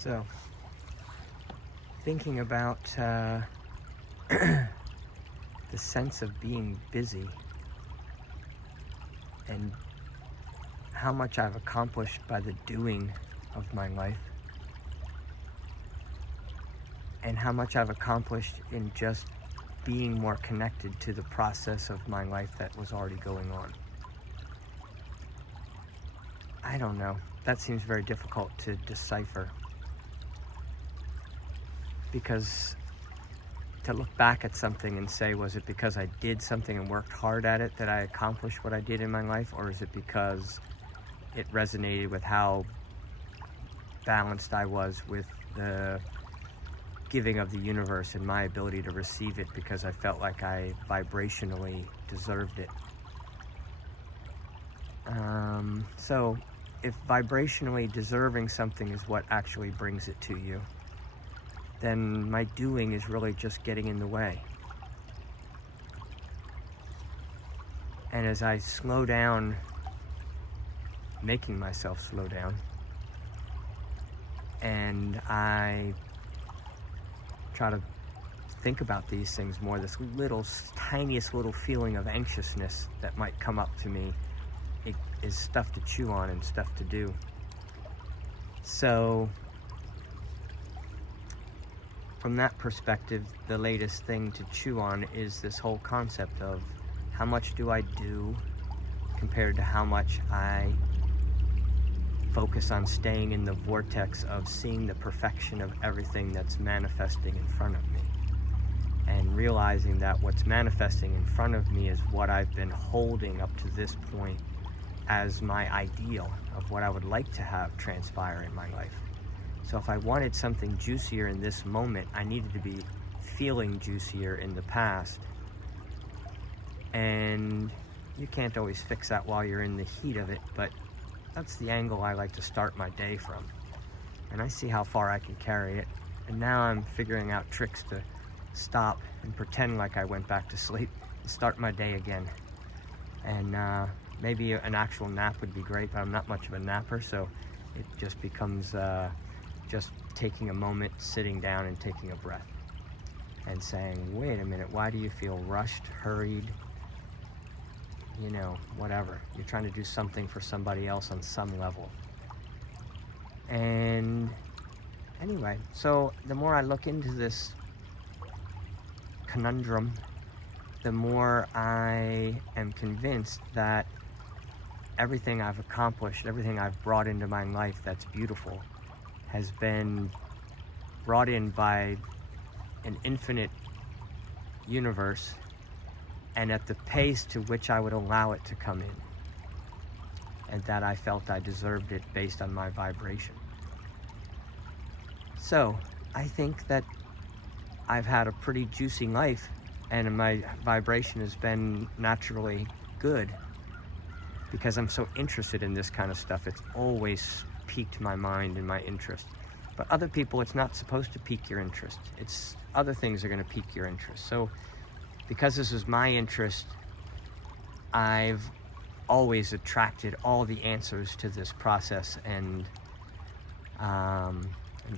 So, thinking about the sense of being busy and how much I've accomplished by the doing of my life, and how much I've accomplished in just being more connected to the process of my life that was already going on. I don't know. That seems very difficult to decipher, because to look back at something and say, was it because I did something and worked hard at it that I accomplished what I did in my life, or is it because it resonated with how balanced I was with the giving of the universe and my ability to receive it because I felt like I vibrationally deserved it? So if vibrationally deserving something is what actually brings it to you, then my doing is really just getting in the way. And as I slow down, making myself slow down, and I try to think about these things more, this tiniest little feeling of anxiousness that might come up to me, it is stuff to chew on and stuff to do. So from that perspective, the latest thing to chew on is this whole concept of how much do I do compared to how much I focus on staying in the vortex of seeing the perfection of everything that's manifesting in front of me, and realizing that what's manifesting in front of me is what I've been holding up to this point as my ideal of what I would like to have transpire in my life. So if I wanted something juicier in this moment, I needed to be feeling juicier in the past. And you can't always fix that while you're in the heat of it, but that's the angle I like to start my day from. And I see how far I can carry it. And now I'm figuring out tricks to stop and pretend like I went back to sleep and start my day again. And maybe an actual nap would be great, but I'm not much of a napper, so it just becomes just taking a moment, sitting down and taking a breath and saying, wait a minute, why do you feel rushed, hurried, whatever. You're trying to do something for somebody else on some level. And anyway, so the more I look into this conundrum, the more I am convinced that everything I've accomplished, everything I've brought into my life that's beautiful, has been brought in by an infinite universe, and at the pace to which I would allow it to come in, and that I felt I deserved it based on my vibration. So I think that I've had a pretty juicy life, and my vibration has been naturally good because I'm so interested in this kind of stuff. It's always piqued my mind and my interest. But other people, it's not supposed to pique your interest. It's other things are going to pique your interest. So because this is my interest, I've always attracted all the answers to this process and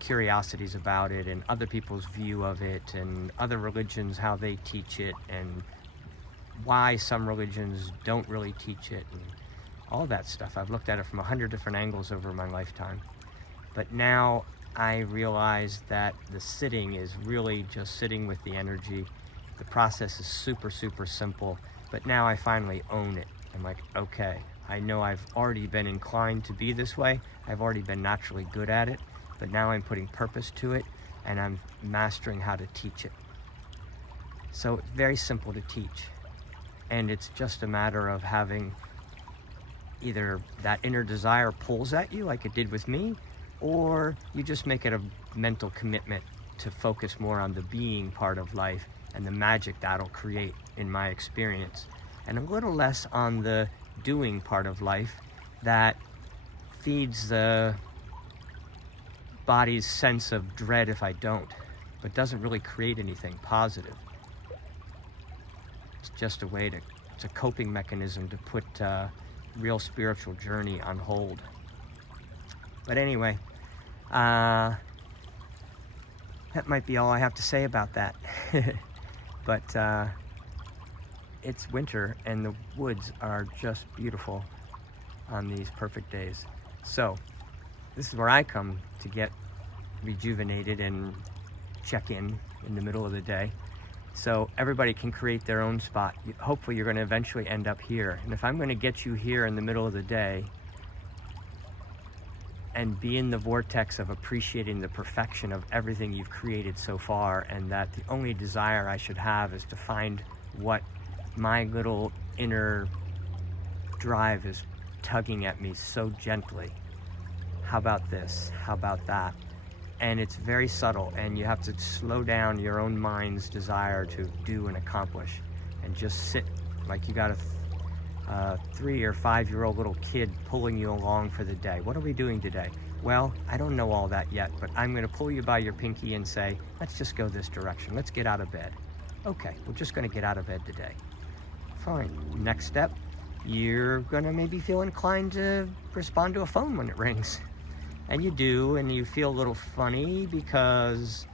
curiosities about it, and other people's view of it, and other religions, how they teach it, and why some religions don't really teach it, and all that stuff. I've looked at it from 100 different angles over my lifetime. But now I realize that the sitting is really just sitting with the energy. The process is super, super simple, but now I finally own it. I'm like, okay, I know I've already been inclined to be this way. I've already been naturally good at it, but now I'm putting purpose to it, and I'm mastering how to teach it. So it's very simple to teach. And it's just a matter of having either that inner desire pulls at you like it did with me, or you just make it a mental commitment to focus more on the being part of life and the magic that'll create in my experience, and a little less on the doing part of life that feeds the body's sense of dread if I don't, but doesn't really create anything positive. It's just a way to, it's a coping mechanism to put real spiritual journey on hold. But anyway, that might be all I have to say about that. But it's winter and the woods are just beautiful on these perfect days. So this is where I come to get rejuvenated and check in the middle of the day. So everybody can create their own spot. Hopefully you're going to eventually end up here. And if I'm going to get you here in the middle of the day and be in the vortex of appreciating the perfection of everything you've created so far, and that the only desire I should have is to find what my little inner drive is tugging at me so gently. How about this? How about that? And it's very subtle, and you have to slow down your own mind's desire to do and accomplish, and just sit like you got a 3 or 5 year old little kid pulling you along for the day. What are we doing today? Well, I don't know all that yet, but I'm going to pull you by your pinky and say, let's just go this direction. Let's get out of bed. Okay, we're just going to get out of bed today. Fine. Next step, you're going to maybe feel inclined to respond to a phone when it rings. And you do, and you feel a little funny because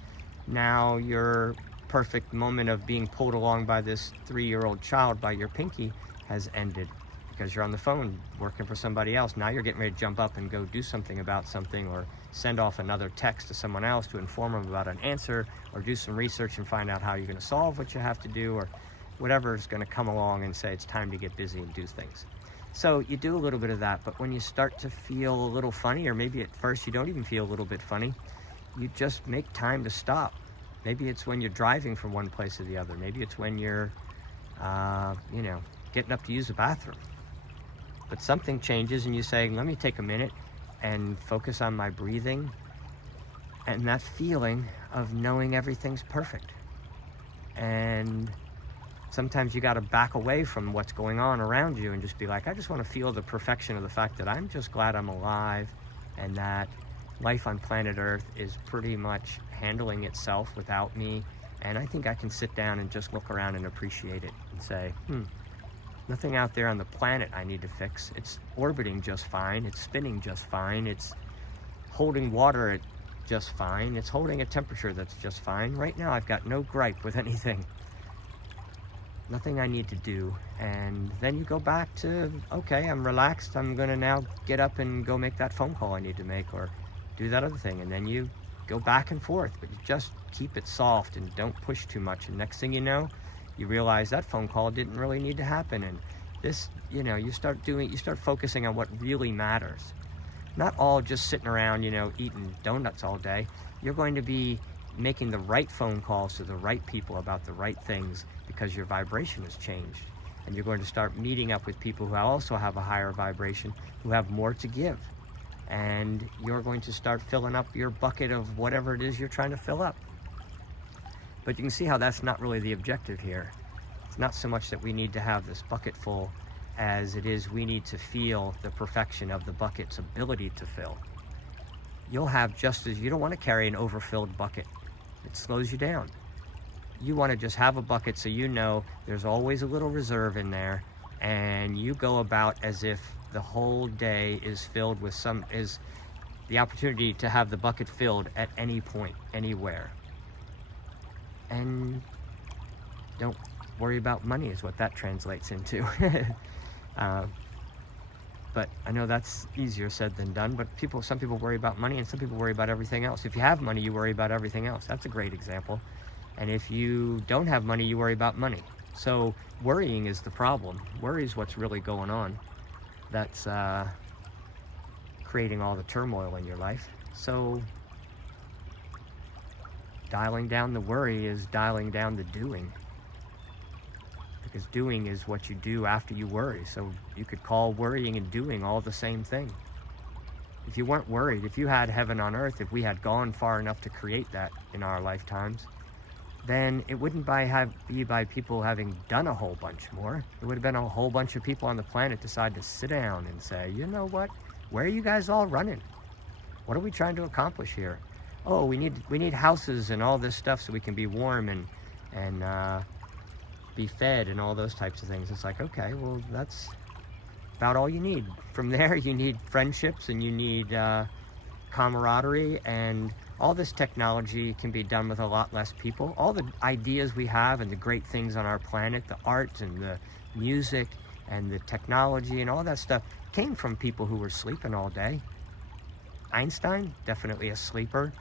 now your perfect moment of being pulled along by this 3-year-old child by your pinky has ended because you're on the phone working for somebody else. Now you're getting ready to jump up and go do something about something, or send off another text to someone else to inform them about an answer, or do some research and find out how you're going to solve what you have to do, or whatever is going to come along and say it's time to get busy and do things. So you do a little bit of that, but when you start to feel a little funny, or maybe at first you don't even feel a little bit funny, you just make time to stop. Maybe it's when you're driving from one place to the other. Maybe it's when you're, getting up to use the bathroom. But something changes and you say, let me take a minute and focus on my breathing and that feeling of knowing everything's perfect. And sometimes you got to back away from what's going on around you and just be like, I just want to feel the perfection of the fact that I'm just glad I'm alive, and that life on planet Earth is pretty much handling itself without me. And I think I can sit down and just look around and appreciate it and say, nothing out there on the planet I need to fix. It's orbiting just fine. It's spinning just fine. It's holding water at just fine. It's holding a temperature that's just fine. Right now I've got no gripe with anything. Nothing I need to do. And then you go back to, okay, I'm relaxed. I'm going to now get up and go make that phone call I need to make, or do that other thing. And then you go back and forth, but you just keep it soft and don't push too much. And next thing you know, you realize that phone call didn't really need to happen. And this, you start focusing on what really matters. Not all just sitting around, eating donuts all day. You're going to be making the right phone calls to the right people about the right things, because your vibration has changed. And you're going to start meeting up with people who also have a higher vibration, who have more to give. And you're going to start filling up your bucket of whatever it is you're trying to fill up. But you can see how that's not really the objective here. It's not so much that we need to have this bucket full as it is we need to feel the perfection of the bucket's ability to fill. You'll have you don't want to carry an overfilled bucket. It slows you down. You want to just have a bucket so you know there's always a little reserve in there, and you go about as if the whole day is filled with is the opportunity to have the bucket filled at any point, anywhere. And don't worry about money is what that translates into. But I know that's easier said than done, but some people worry about money, and some people worry about everything else. If you have money, you worry about everything else. That's a great example. And if you don't have money, you worry about money. So worrying is the problem. Worry is what's really going on. That's creating all the turmoil in your life. So dialing down the worry is dialing down the doing. Because doing is what you do after you worry. So you could call worrying and doing all the same thing. If you weren't worried, if you had heaven on earth, if we had gone far enough to create that in our lifetimes, then it wouldn't be by people having done a whole bunch more. It would have been a whole bunch of people on the planet decide to sit down and say, you know what? Where are you guys all running? What are we trying to accomplish here? Oh, we need houses and all this stuff so we can be warm and be fed and all those types of things. It's like, okay, well, that's about all you need. From there, you need friendships, and you need camaraderie, and all this technology can be done with a lot less people. All the ideas we have and the great things on our planet, the art and the music and the technology and all that stuff came from people who were sleeping all day. Einstein, definitely a sleeper.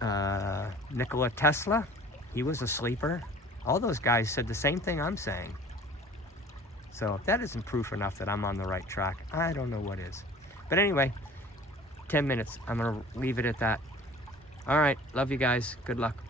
Nikola Tesla, he was a sleeper. All those guys said the same thing I'm saying. So if that isn't proof enough that I'm on the right track, I don't know what is. But anyway, 10 minutes. I'm going to leave it at that. All right. Love you guys. Good luck.